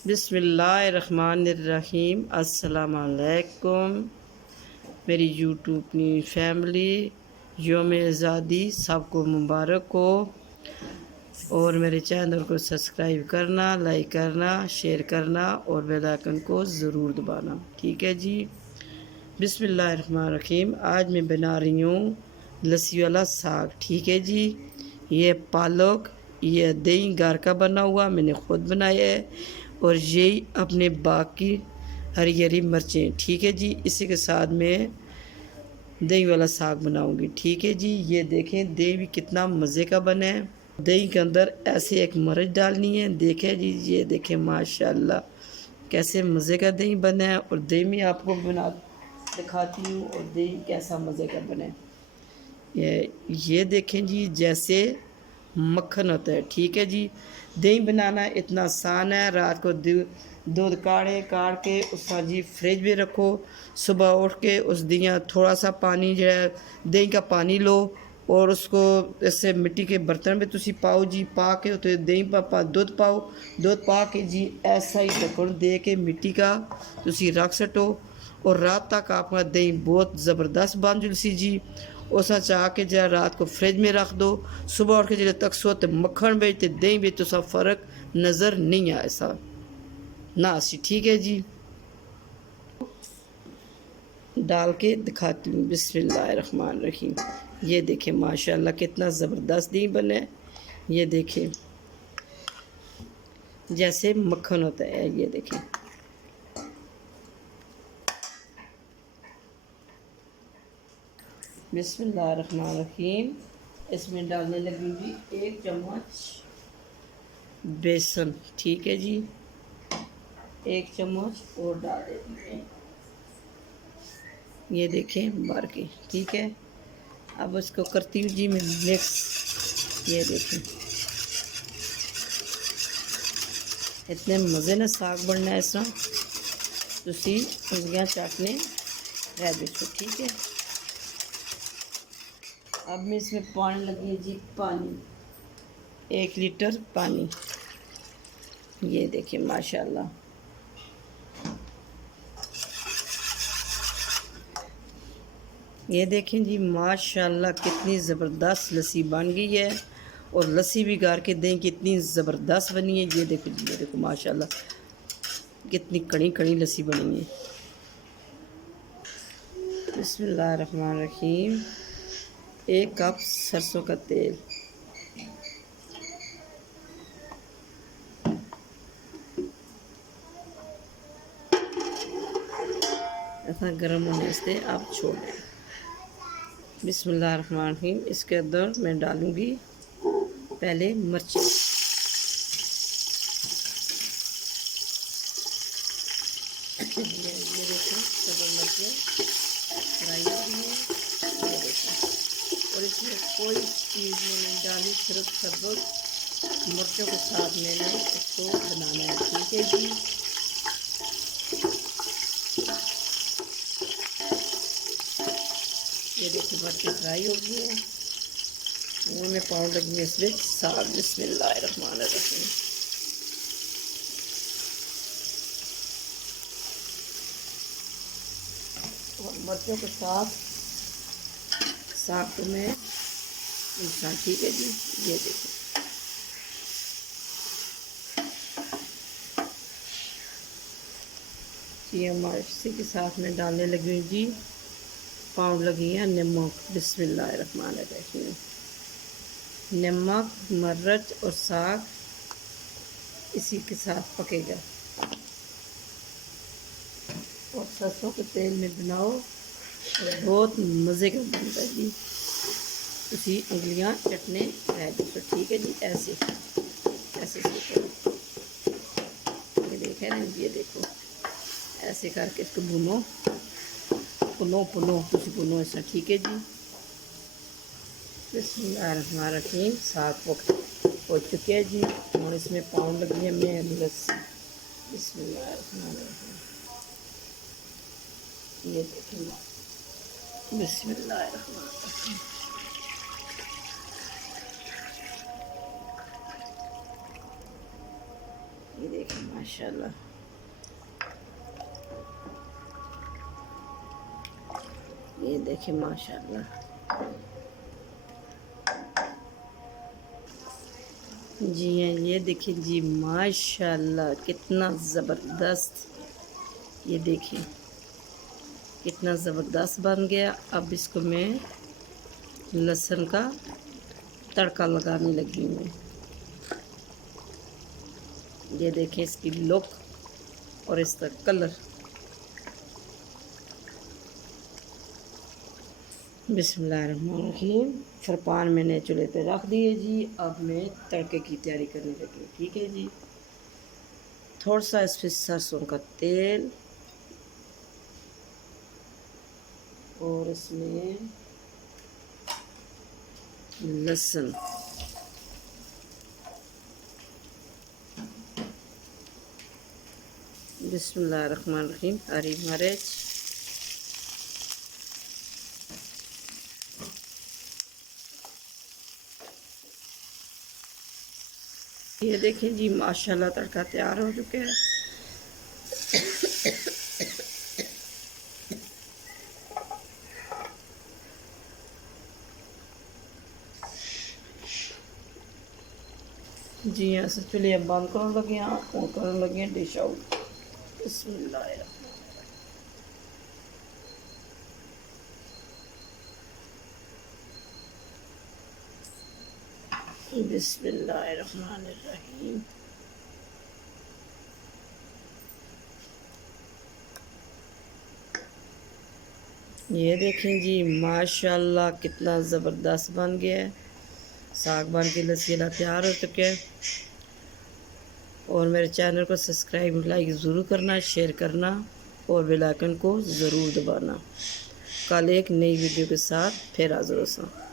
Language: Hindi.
बिस्मिल्लाहिर्रहमानिर्रहीम। अस्सलाम वालेकुम मेरी यूट्यूब की फैमिली। योम आज़ादी सबको मुबारक हो। और मेरे चैनल को सब्सक्राइब करना, लाइक करना, शेयर करना और बेल आइकन को ज़रूर दबाना। ठीक है जी। बिस्मिल्लाहिर्रहमानिर्रहीम। आज मैं बना रही हूँ लस्सी वाला साग। ठीक है जी। ये पालक, ये दही घर का बना हुआ मैंने ख़ुद बनाया है। और ये अपने बाग की हरी हरी मिर्चें। ठीक है जी। इसी के साथ में दही वाला साग बनाऊंगी। ठीक है जी। ये देखें दही भी कितना मज़े का बना है। दही के अंदर ऐसे एक मिर्च डालनी है। देखें जी, ये देखें माशाल्लाह कैसे मज़े का दही बना है। और दही में आपको बना दिखाती हूँ और दही कैसा मज़े का बना है। ये देखें जी, जैसे मक्खन होता है। ठीक है जी। दही बनाना इतना आसान है। रात को दूध काट के उसका जी फ्रिज में रखो। सुबह उठ के उस दिया थोड़ा सा पानी जो है दही का पानी लो और उसको ऐसे मिट्टी के बर्तन में तुसी पाओ जी। पा के तो दही पा दूध पाओ। दूध पा के जी ऐसा ही ढक्कन दे के मिट्टी का तुसी रख सटो। और रात तक आपका दही बहुत ज़बरदस्त बन जुलसी जी। उस चाह के जरा रात को फ्रिज में रख दो। सुबह उठ के जो तक सो तो मक्खन बेच तो दही बेच तो सब फ़र्क नज़र नहीं आए सा ना सी। ठीक है जी। डाल के दिखाती हूँ। बिस्मिल्लाहिर्रहमानिर्रहीम। ये देखें माशाल्लाह कितना ज़बरदस्त दही बने। ये देखें जैसे मक्खन होता है। ये देखें बिस्मिल्लाहिर्रहमानिर्रहीम। इसमें डालने लगूंगी 1 चम्मच बेसन। ठीक है जी। 1 चम्मच और डाल देती हैं। ये देखें बार के। ठीक है। अब इसको करती हूँ जी मैं मिक्स। ये देखें इतने मज़े ने साग बनना है। इस तरह तुसी उंगलियां चाटने रह बैठो। ठीक है। अब मैं इसमें पानी लगी है जी, पानी 1 लीटर पानी। ये देखिए माशाल्लाह ये देखें जी माशाल्लाह कितनी ज़बरदस्त लस्सी बन गई है। और लस्सी भी गार के दें कितनी ज़बरदस्त बनी है। ये देखो जी, ये देखो माशाल्लाह कितनी कड़ी कड़ी लस्सी बनी है। बिस्मिल्लाहिर्रहमानिर्रहीम। 1 कप सरसों का तेल। ऐसा गर्म होने से आप छोड़ दें। बिस्मिल्लाहिर्रहमानिर्रहीम। इसके अंदर मैं डालूँगी पहले मिर्ची। ये देखो सब मिर्चें फ्राई हो गई हैं। ये देखो। और इसमें कोई चीज़ मैंने डाली, सिर्फ सबक मिर्चों के साथ मैंने इसको बनाना है। ठीक है जी। ये देखिए मिर्ची फ्राई हो गई है। वो मैं पाउडर लगी है इसमें साग। बिस्मिल्लाहिर्रहमानिर्रहीम। और मिर्चों के साथ साग को मैं इंसान। ठीक है जी। ये देखिए ये मिर्ची के साथ में डालने लगी हूँ जी पाउडर लगी है नमक। बिस्मिल्लाहिर्रहमानिर्रहीम। नमक, मिर्च और साग इसी के साथ पकेगा। और सरसों के तेल में बनाओ और बहुत मज़े का बनता है जी। उसी उंगलियां चटने रह दो। ठीक है जी। ऐसे ऐसे करो। ये देखे ना, ये देखो ऐसे करके इसको भुनो पुनो पुनो कुछ पुनो ऐसा। ठीक है जी। बिस्मिल्लाहिर्रहमानिर्रहीम। साग हो चुके हैं जी। और इसमें पाउडर लगी है मैं लस्सी। बिस्मिल्लाहिर्रहमानिर्रहीम। ये देखिए बिस्मिल्लाहिर्रहमानिर्रहीम। ये देखिए माशाल्लाह, ये देखिए माशाल्लाह। जी हाँ, ये देखिए जी माशाल्लाह कितना ज़बरदस्त। ये देखिए कितना ज़बरदस्त बन गया। अब इसको मैं लहसुन का तड़का लगाने लगी हूँ। ये देखिए इसकी लुक और इसका कलर। बिस्मिल्लाहिर्रहमानिर्रहीम। फरपान मैंने चूल्हे पे रख दिए जी। अब मैं तड़के की तैयारी करने लगी। ठीक है जी, थोड़ा सा इसमें सरसों का तेल और इसमें लहसुन, बिस्मिल्लाहिर्रहमानिर्रहीम, हरी मिर्च, ये देखिए जी माशाल्लाह तड़का तैयार हो चुका है। जी हाँ, से चलिए अब बंद करने लगे हैं और करने लगे हैं डिश आउट। बिस्मिल्लाह। बिस्मिल्लाहिर्रहमानिर्रहीम। ये देखें जी माशाल्लाह कितना ज़बरदस्त बन गया है। साग बन के लसीला तैयार हो चुके हैं। और मेरे चैनल को सब्सक्राइब लाइक ज़रूर करना, शेयर करना और बेल आइकन को ज़रूर दबाना। कल एक नई वीडियो के साथ फिर हाज़िर होऊंगा।